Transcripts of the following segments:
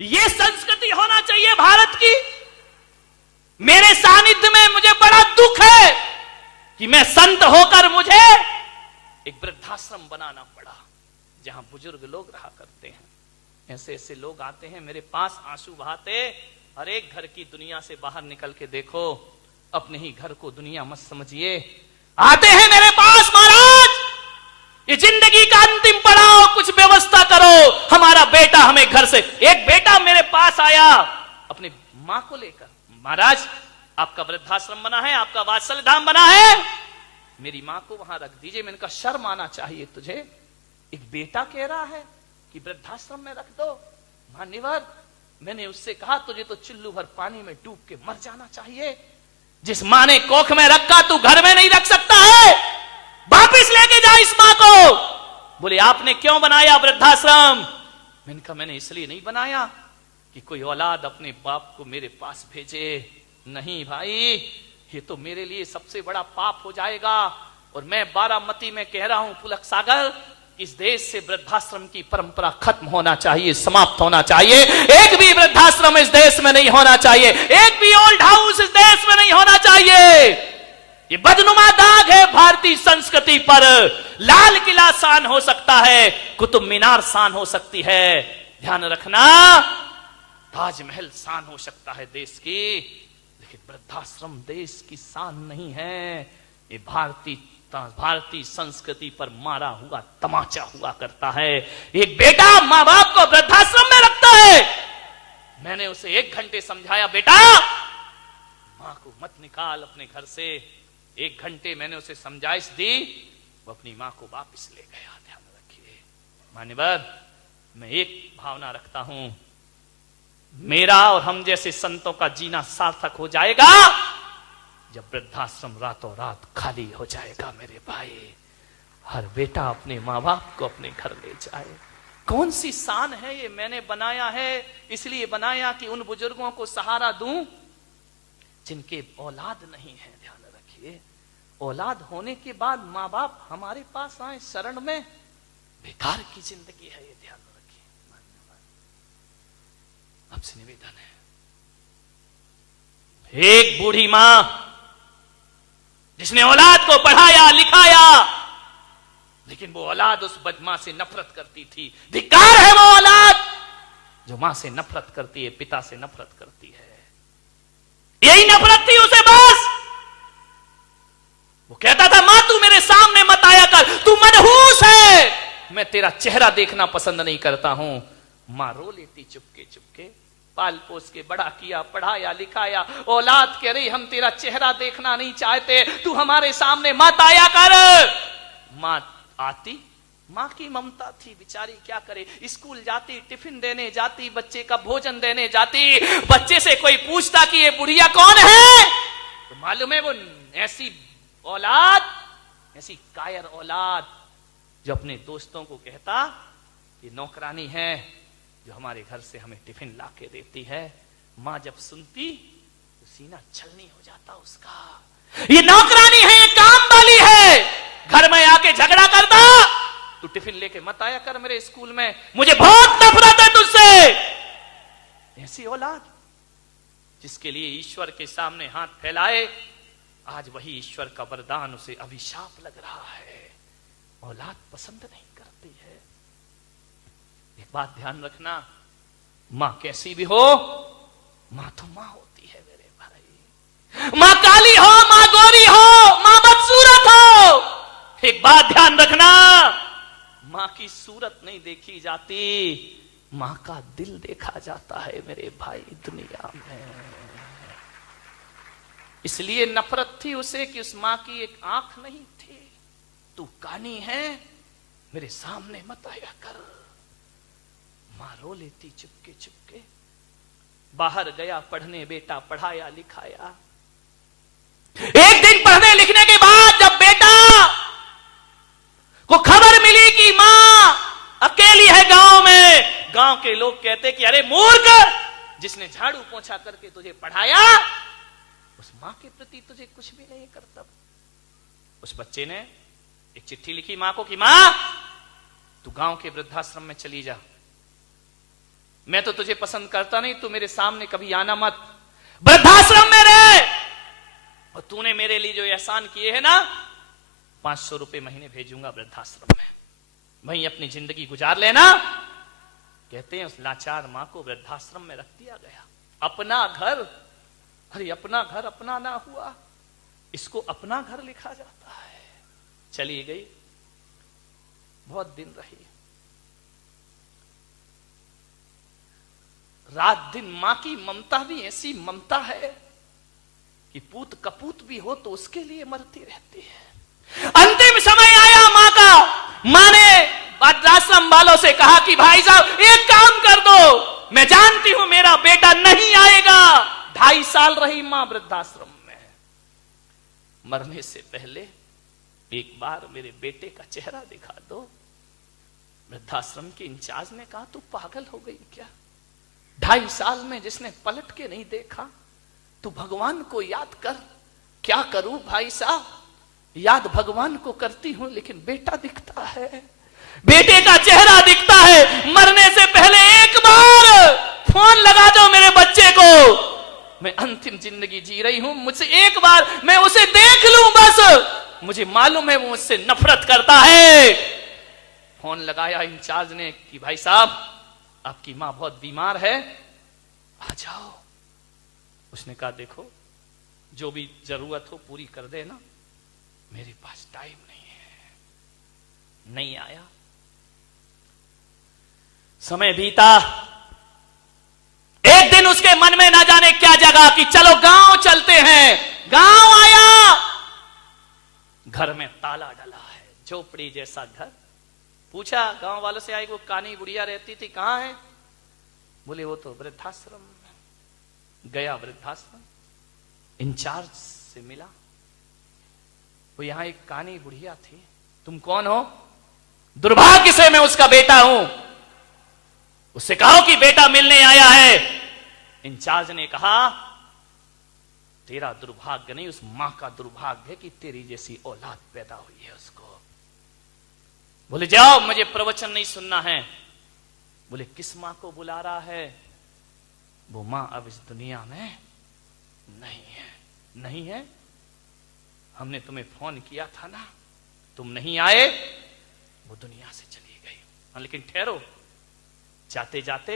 ये संस्कृति होना चाहिए भारत की। मेरे सानिध्य में मुझे बड़ा दुख है कि मैं संत होकर मुझे एक वृद्धाश्रम बनाना पड़ा जहां बुजुर्ग लोग रहा करते हैं। ऐसे ऐसे लोग आते हैं मेरे पास आंसू बहाते, हर एक घर की दुनिया से बाहर निकल के देखो, अपने ही घर को दुनिया मत समझिए। आते हैं मेरे पास, महाराज ये जिंदगी का अंतिम पड़ाव, कुछ व्यवस्था करो, हमारा बेटा हमें घर से। एक बेटा मेरे पास आया अपनी मां को लेकर, महाराज आपका वृद्धाश्रम बना है, आपका वात्सल्य धाम बना है, मेरी मां को वहां रख दीजिए। मैंने कहा शर्म आना चाहिए तुझे, एक बेटा कह रहा है कि वृद्धाश्रम में रख दो। मान्यवर, मैंने उससे कहा तुझे तो चुल्लू भर पानी में डूब के मर जाना चाहिए। जिस मां ने कोख में रखा तू घर में नहीं रख सकता है, वापिस लेके जा इस मां को। बोले आपने क्यों बनाया वृद्धाश्रम? मैंने कहा मैंने इसलिए नहीं बनाया कि कोई औलाद अपने बाप को मेरे पास भेजे, नहीं भाई, ये तो मेरे लिए सबसे बड़ा पाप हो जाएगा। और मैं बारामती में कह रहा हूं पुलक सागर, इस देश से वृद्धाश्रम की परंपरा खत्म होना चाहिए, समाप्त होना चाहिए। एक भी वृद्धाश्रम इस देश में नहीं होना चाहिए, एक भी ओल्ड हाउस इस देश में नहीं होना चाहिए। ये बदनुमा दाग है भारतीय संस्कृति पर। लाल किला शान हो सकता है, कुतुब मीनार शान हो सकती है, ध्यान रखना ताजमहल शान हो सकता है देश की, लेकिन वृद्धाश्रम देश की शान नहीं है। ये भारतीय संस्कृति पर मारा हुआ तमाचा हुआ करता है। एक बेटा मां बाप को वृद्धाश्रम में रखता है। मैंने उसे 1 घंटे समझाया, बेटा मां को मत निकाल अपने घर से। 1 घंटे मैंने उसे समझाइश दी, वो अपनी मां को वापस ले गया। ध्यान रखिए मान्यवर, मैं एक भावना रखता हूं, मेरा और हम जैसे संतों का जीना सार्थक हो जाएगा जब वृद्धाश्रम रातों रात खाली हो जाएगा। मेरे भाई, हर बेटा अपने मां बाप को अपने घर ले जाए। कौन सी शान है ये? मैंने बनाया है इसलिए बनाया कि उन बुजुर्गों को सहारा दूं जिनके औलाद नहीं है। ध्यान रखिए, औलाद होने के बाद मां बाप हमारे पास आए शरण में, बेकार की जिंदगी है ये, ध्यान रखिए। आपसे निवेदन है, एक बूढ़ी मां जिसने औलाद को पढ़ाया लिखाया, लेकिन वो औलाद उस मां से नफरत करती थी। धिक्कार है वो औलाद जो मां से नफरत करती है, पिता से नफरत करती है। यही नफरत थी उसे बस। वो कहता था मां तू मेरे सामने मत आया कर, तू मनहूस है, मैं तेरा चेहरा देखना पसंद नहीं करता हूं। मां रो लेती चुपके चुपके, पाल पोस के बड़ा किया, पढ़ाया लिखाया, औलाद कह रही हम तेरा चेहरा देखना नहीं चाहते, तू हमारे सामने मत आया कर। मां आती, मां की ममता थी, बेचारी क्या करे, स्कूल जाती, टिफिन देने जाती, बच्चे का भोजन देने जाती। बच्चे से कोई पूछता कि ये बुढ़िया कौन है, तो मालूम है वो ऐसी औलाद, ऐसी कायर औलाद जो अपने दोस्तों को कहता ये नौकरानी है जो हमारे घर से हमें टिफिन ला के देती है। मां जब सुनती तो सीना छलनी हो जाता उसका, ये नौकरानी है, ये काम वाली है, घर में आके झगड़ा करता, तू टिफिन लेके मत आया कर मेरे स्कूल में, मुझे बहुत नफरत है तुझसे। ऐसी औलाद जिसके लिए ईश्वर के सामने हाथ फैलाए, आज वही ईश्वर का वरदान उसे अभिशाप लग रहा है। औलाद पसंद नहीं करती है। एक बात ध्यान रखना, मां कैसी भी हो, मां तो मां होती है मेरे भाई। मां काली हो, मां गोरी हो, मां बदसूरत हो, एक बात ध्यान रखना, मां की सूरत नहीं देखी जाती, मां का दिल देखा जाता है मेरे भाई दुनिया में। इसलिए नफरत थी उसे कि उस मां की एक आंख नहीं थी। तू कानी है, मेरे सामने मत आया कर। मां रो लेती चुपके चुपके। बाहर गया पढ़ने बेटा, पढ़ाया लिखाया। एक दिन पढ़ने लिखने के बाद जब बेटा को खबर मिली कि मां अकेली है गांव में, गांव के लोग कहते कि अरे मूर्ख, जिसने झाड़ू पोंछा करके तुझे पढ़ाया उस मां के प्रति तुझे कुछ भी नहीं करता। उस बच्चे ने एक चिट्ठी लिखी मां को कि मां तू गांव के वृद्धाश्रम में चली जा, मैं तो तुझे पसंद करता नहीं, तू मेरे सामने कभी आना मत, वृद्धाश्रम में रह। और तूने मेरे लिए जो एहसान किए हैं ना, 500 रुपए महीने भेजूंगा वृद्धाश्रम में, वहीं अपनी जिंदगी गुजार लेना। कहते हैं उस लाचार मां को वृद्धाश्रम में रख दिया गया। अपना घर, अरे अपना घर अपना ना हुआ, इसको अपना घर लिखा जाता है। चली गई, बहुत दिन रही। रात दिन मां की ममता भी ऐसी ममता है कि पूत कपूत भी हो तो उसके लिए मरती रहती है। अंतिम समय आया मां का, मां ने वृद्धाश्रम वालों से कहा कि भाई साहब एक काम कर दो, मैं जानती हूं मेरा बेटा नहीं आएगा। 2.5 साल रही मां वृद्धाश्रम में, मरने से पहले एक बार मेरे बेटे का चेहरा दिखा दो। वृद्धाश्रम के इंचार्ज ने कहा तू पागल हो गई क्या? 2.5 साल में जिसने पलट के नहीं देखा, तू भगवान को याद कर। क्या करूं भाई साहब, याद भगवान को करती हूं लेकिन बेटा दिखता है, बेटे का चेहरा दिखता है। मरने से पहले एक बार फोन लगा दो मेरे बच्चे को, मैं अंतिम जिंदगी जी रही हूं, मुझसे एक बार मैं उसे देख लूं बस। मुझे मालूम है वो मुझसे नफरत करता है। फोन लगाया इंचार्ज ने कि भाई साहब आपकी मां बहुत बीमार है, आ जाओ। उसने कहा देखो जो भी जरूरत हो पूरी कर देना, मेरे पास टाइम नहीं है। नहीं आया, समय बीता। एक दिन उसके मन में ना जाने क्या जगा कि चलो गांव चलते हैं। गांव आया, घर में ताला डला है, झोपड़ी जैसा घर। पूछा गांव वालों से, आई वो कानी बुढ़िया रहती थी कहां है? बोले वो तो वृद्धाश्रम में। गया वृद्धाश्रम, इंचार्ज से मिला। वो यहां एक कानी बुढ़िया थी, तुम कौन हो? दुर्भाग्य से मैं उसका बेटा हूं। उससे कहो कि बेटा मिलने आया है। इंचार्ज ने कहा तेरा दुर्भाग्य नहीं, उस मां का दुर्भाग्य है कि तेरी जैसी औलाद पैदा हुई है उसको। बोले जाओ मुझे प्रवचन नहीं सुनना है। बोले किस मां को बुला रहा है? वो मां अब इस दुनिया में नहीं है। नहीं है? हमने तुम्हें फोन किया था ना, तुम नहीं आए, वो दुनिया से चली गई। हाँ, लेकिन ठहरो, जाते जाते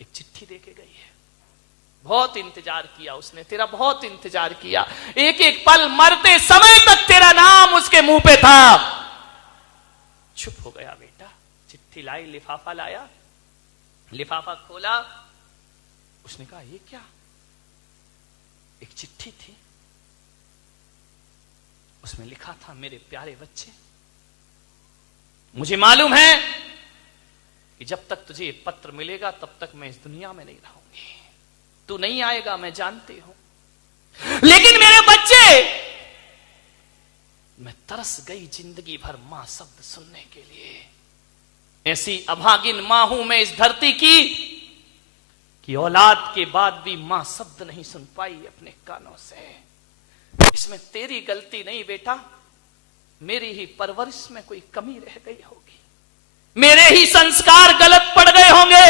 एक चिट्ठी देके गई है। बहुत इंतजार किया उसने, तेरा बहुत इंतजार किया, एक एक पल मरते समय तक तेरा नाम उसके मुंह पे था। चुप हो गया बेटा। चिट्ठी लाई, लिफाफा लाया, लिफाफा खोला। उसने कहा ये क्या? एक चिट्ठी थी, उसमें लिखा था मेरे प्यारे बच्चे, मुझे मालूम है कि जब तक तुझे ये पत्र मिलेगा तब तक मैं इस दुनिया में नहीं रहूंगी। तू नहीं आएगा मैं जानती हूं, लेकिन मेरे बच्चे, मैं तरस गई जिंदगी भर मां शब्द सुनने के लिए। ऐसी अभागिन मां हूं मैं इस धरती की कि औलाद के बाद भी मां शब्द नहीं सुन पाई अपने कानों से। इसमें तेरी गलती नहीं बेटा, मेरी ही परवरिश में कोई कमी रह गई होगी, मेरे ही संस्कार गलत पड़ गए होंगे,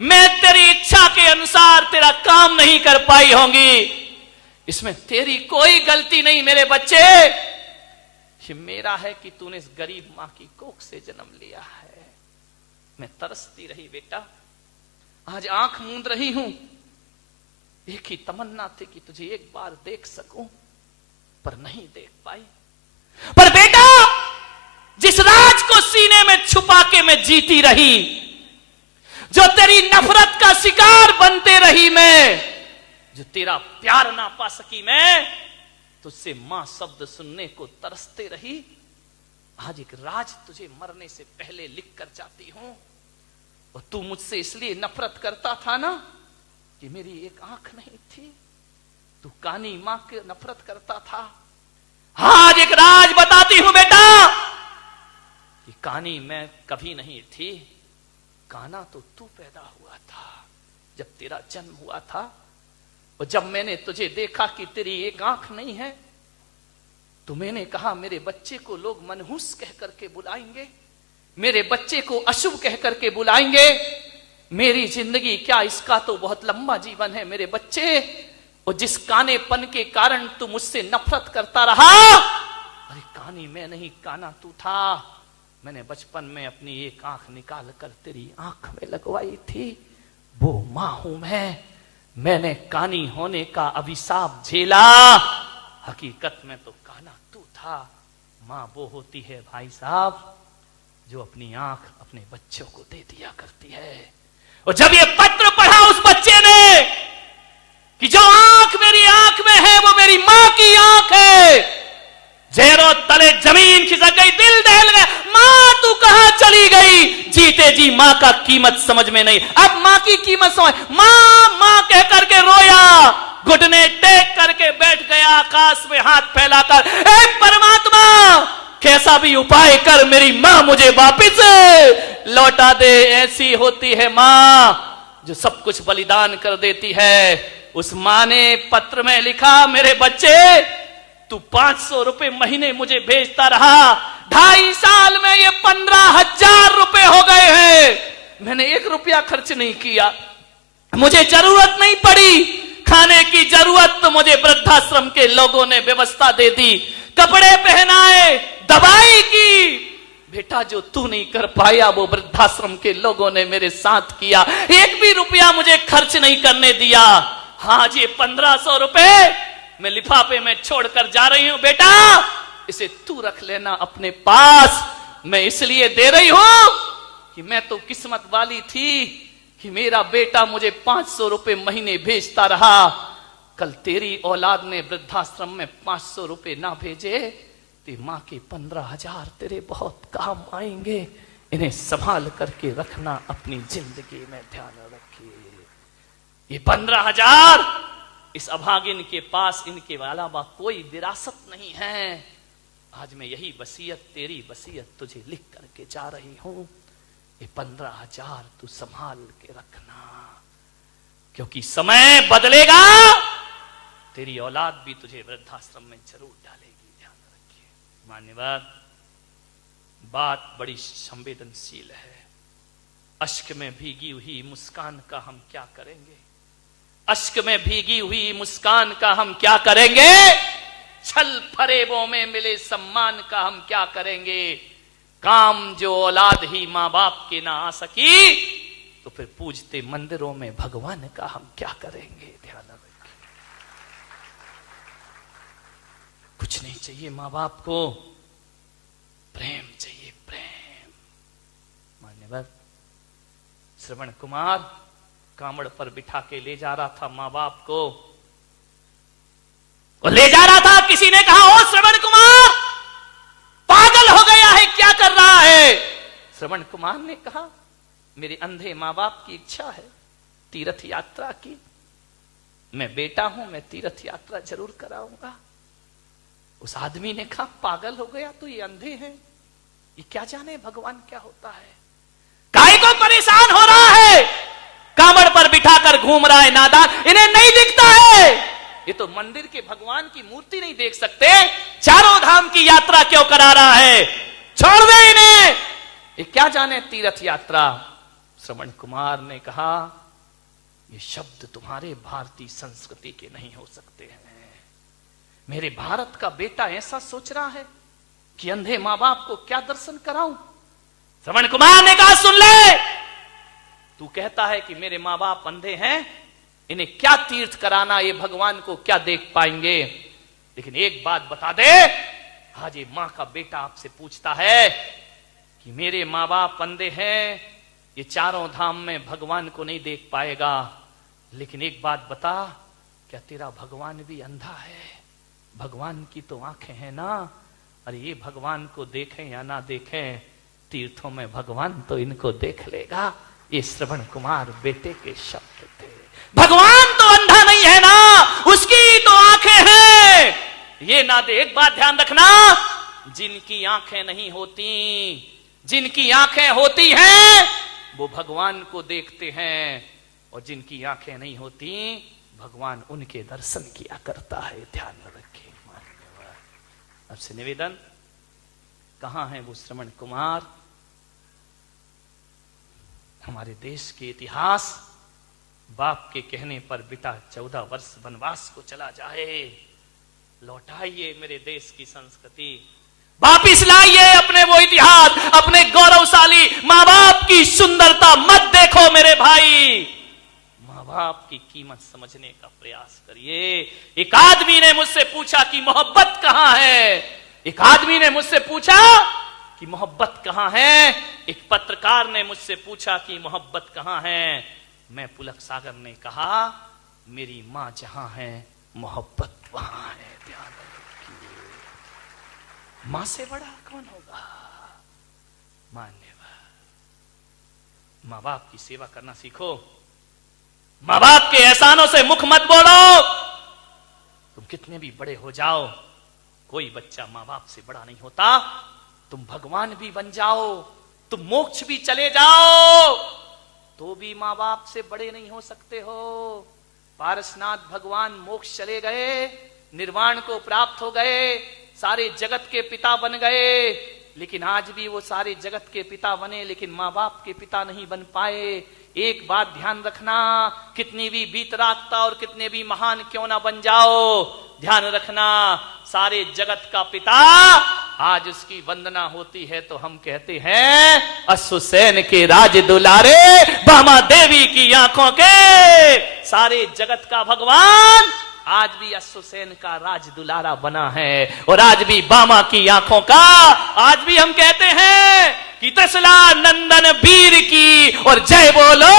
मैं तेरी इच्छा के अनुसार तेरा काम नहीं कर पाई होंगी। इसमें तेरी कोई गलती नहीं मेरे बच्चे। ये मेरा है कि तूने इस गरीब मां की कोख से जन्म लिया है। मैं तरसती रही बेटा, आज आंख मूंद रही हूं। एक ही तमन्ना थी कि तुझे एक बार देख सकूं, पर नहीं देख पाई। पर बेटा, जिस राज को सीने में छुपा के मैं जीती रही, जो तेरी नफरत का शिकार बनते रही मैं, जो तेरा प्यार ना पा सकी मैं, तुझसे मां शब्द सुनने को तरसते रही, आज एक राज तुझे मरने से पहले लिख कर जाती हूं। और तू मुझसे इसलिए नफरत करता था ना कि मेरी एक आंख नहीं थी, तू कानी मां के नफरत करता था। आज एक राज बताती हूं बेटा कि कानी मैं कभी नहीं थी, काना तो तू पैदा हुआ था जब तेरा जन्म हुआ था। और जब मैंने तुझे देखा कि तेरी एक आंख नहीं है, तो मैंने कहा मेरे बच्चे को लोग मनहूस कह करके बुलाएंगे, मेरे बच्चे को अशुभ कह करके बुलाएंगे, मेरी जिंदगी क्या, इसका तो बहुत लंबा जीवन है मेरे बच्चे। और जिस कानेपन के कारण तू मुझसे नफरत करता रहा, अरे कानी मैं नहीं, काना तू था। मैंने बचपन में अपनी एक आंख निकाल कर तेरी आंख में लगवाई थी, वो मां हूं मैंने कानी होने का अभिशाप झेला। हकीकत में तो काना तू था। मां वो होती है भाई साहब जो अपनी आंख अपने बच्चों को दे दिया करती है। और जब ये पत्र पढ़ा उस बच्चे ने कि जो आंख मेरी आंख में है वो मेरी मां की आंख है, जहरों तले जमीन खिसक गई, दिल दहल गया। मां तू कहां चली गई? जीते जी मां का कीमत समझ में नहीं, अब मां की कीमत समझ। मां मां कह करके रोया, घुटने टेक करके बैठ गया, आकाश में हाथ फैलाकर, ए परमात्मा कैसा भी उपाय कर मेरी मां मुझे वापिस लौटा दे। ऐसी होती है मां जो सब कुछ बलिदान कर देती है। उस मां ने पत्र में लिखा, मेरे बच्चे तू 500 रुपए महीने मुझे भेजता रहा, 2.5 साल में ये 15,000 रुपए हो गए हैं। मैंने 1 रुपया खर्च नहीं किया, मुझे जरूरत नहीं पड़ी खाने की, जरूरत तो मुझे वृद्धाश्रम के लोगों ने व्यवस्था दे दी, कपड़े पहनाए, दवाई की। बेटा जो तू नहीं कर पाया वो वृद्धाश्रम के लोगों ने मेरे साथ किया, 1 भी रुपया मुझे खर्च नहीं करने दिया। हाँ जी 1500 रुपए मैं लिफाफे में छोड़कर जा रही हूं, बेटा इसे तू रख लेना अपने पास। मैं इसलिए दे रही हूं कि मैं तो किस्मत वाली थी कि मेरा बेटा मुझे 500 रुपए महीने भेजता रहा। कल तेरी औलाद ने वृद्धाश्रम में 500 रुपए ना भेजे तो मां के 15,000 तेरे बहुत काम आएंगे। इन्हें संभाल करके रखना अपनी जिंदगी में, ध्यान रखिए। ये 15,000 इस अभागिन के पास इनके अलावा कोई विरासत नहीं है। आज मैं यही वसीयत, तेरी वसीयत तुझे लिख करके जा रही हूं। ये 15,000 तू संभाल के रखना, क्योंकि समय बदलेगा, तेरी औलाद भी तुझे वृद्धाश्रम में जरूर डालेगी। ध्यान रखिए मान्यवर, बात बड़ी संवेदनशील है। अश्क में भीगी हुई मुस्कान का हम क्या करेंगे? अश्क में भीगी हुई मुस्कान का हम क्या करेंगे? छल फरेबों में मिले सम्मान का हम क्या करेंगे? काम जो औलाद ही मां बाप के ना आ सकी तो फिर पूजते मंदिरों में भगवान का हम क्या करेंगे? ध्यान रखिए, कुछ नहीं चाहिए मां बाप को, प्रेम चाहिए, प्रेम। मान्यवर, श्रवण कुमार कामड़ पर बिठा के ले जा रहा था मां बाप को, और ले जा रहा था। किसी ने कहा, ओ श्रवण कुमार पागल हो गया है, क्या कर रहा है? श्रवण कुमार ने कहा, मेरे अंधे मां बाप की इच्छा है तीर्थ यात्रा की। मैं बेटा हूं, मैं तीर्थ यात्रा जरूर कराऊंगा। उस आदमी ने कहा, पागल हो गया तो ये अंधे हैं, ये क्या जाने भगवान क्या होता है? काहे को परेशान हो रहा है? कामड़ पर बिठाकर घूम रहा है नादान, इन्हें नहीं दिखता है। ये तो मंदिर के भगवान की मूर्ति नहीं देख सकते, चारों धाम की यात्रा क्यों करा रहा है? छोड़ दे इन्हें, ये क्या जाने तीर्थ यात्रा। श्रवण कुमार ने कहा, ये शब्द तुम्हारे भारतीय संस्कृति के नहीं हो सकते हैं। मेरे भारत का बेटा ऐसा सोच रहा है कि अंधे मां बाप को क्या दर्शन कराऊं? श्रवण कुमार ने कहा, सुन ले, तू कहता है कि मेरे मां बाप अंधे हैं, इन्हें क्या तीर्थ कराना, ये भगवान को क्या देख पाएंगे? लेकिन एक बात बता दे, आज ये मां का बेटा आपसे पूछता है कि मेरे मां बाप अंधे हैं, ये चारों धाम में भगवान को नहीं देख पाएगा, लेकिन एक बात बता, क्या तेरा भगवान भी अंधा है? भगवान की तो आंखें हैं ना। अरे ये भगवान को देखें या ना देखें, तीर्थों में भगवान तो इनको देख लेगा। ये श्रवण कुमार बेटे के शब्द थे। भगवान तो अंधा नहीं है ना, उसकी तो आंखें हैं, ये ना दे। एक बात ध्यान रखना, जिनकी आंखें नहीं होती, जिनकी आंखें होती हैं वो भगवान को देखते हैं, और जिनकी आंखें नहीं होती भगवान उनके दर्शन किया करता है। ध्यान रखिए। अब से निवेदन, कहां है वो श्रवण कुमार? हमारे देश के इतिहास बाप के कहने पर बेटा 14 वर्ष वनवास को चला जाए, लौटाइए मेरे देश की संस्कृति, वापिस लाइए अपने वो इतिहास, अपने गौरवशाली माँ बाप की सुंदरता मत देखो मेरे भाई, माँ बाप की कीमत समझने का प्रयास करिए। एक आदमी ने मुझसे पूछा कि मोहब्बत कहां है, एक आदमी ने मुझसे पूछा कि मोहब्बत कहां है, एक पत्रकार ने मुझसे पूछा कि मोहब्बत कहां है। मैं पुलक सागर ने कहा मेरी मां जहां है मोहब्बत वहां है। ध्यान रखिए, मां से बड़ा कौन होगा। मान्यवर, मां बाप की सेवा करना सीखो, मां बाप के एहसानों से मुख मत बोलो। तुम कितने भी बड़े हो जाओ, कोई बच्चा मां बाप से बड़ा नहीं होता। तुम भगवान भी बन जाओ, तुम मोक्ष भी चले जाओ, तो भी मां बाप से बड़े नहीं हो सकते हो। पारसनाथ भगवान मोक्ष चले गए, निर्वाण को प्राप्त हो गए, सारे जगत के पिता बन गए, लेकिन आज भी वो सारे जगत के पिता बने, लेकिन मां बाप के पिता नहीं बन पाए। एक बात ध्यान रखना, कितनी भी वीतरागता और कितने भी महान क्यों ना बन जाओ, ध्यान रखना सारे जगत का पिता आज उसकी वंदना होती है तो हम कहते हैं अश्वसेन के राज दुलारे, भामा देवी की आंखों के सारे जगत का भगवान आज भी अश्वसेन का राज दुलारा बना है, और आज भी भामा की आंखों का आज भी हम कहते हैं कि त्रिशला नंदन वीर की और जय बोलो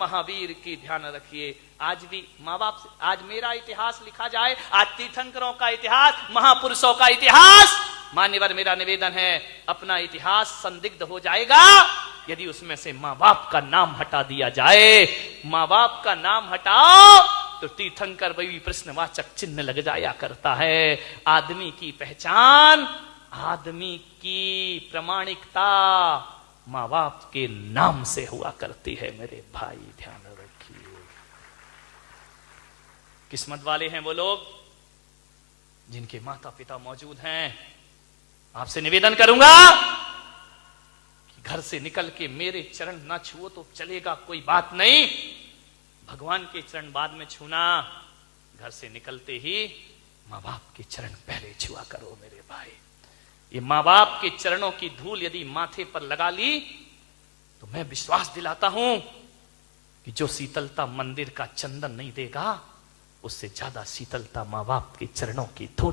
महावीर की। ध्यान रखिए, आज भी माँ बाप से, आज मेरा इतिहास लिखा जाए, आज तीर्थंकरों का इतिहास, महापुरुषों का इतिहास, मान्यवर मेरा निवेदन है अपना इतिहास संदिग्ध हो जाएगा यदि उसमें से माँ बाप का नाम हटा दिया जाए। माँ बाप का नाम हटाओ तो तीर्थंकर वही प्रश्नवाचक चिन्ह लग जाया करता है। आदमी की पहचान, आदमी की प्रामाणिकता माँ बाप के नाम से हुआ करती है मेरे भाई, ध्यान रखिए। किस्मत वाले हैं वो लोग जिनके माता पिता मौजूद हैं। आपसे निवेदन करूंगा कि घर से निकल के मेरे चरण ना छुओ तो चलेगा, कोई बात नहीं, भगवान के चरण बाद में छूना, घर से निकलते ही माँ बाप के चरण पहले छुआ करो मेरे भाई। ये माँ बाप के चरणों की धूल यदि माथे पर लगा ली तो मैं विश्वास दिलाता हूं कि जो शीतलता मंदिर का चंदन नहीं देगा, उससे ज्यादा शीतलता माँ बाप के चरणों की धूल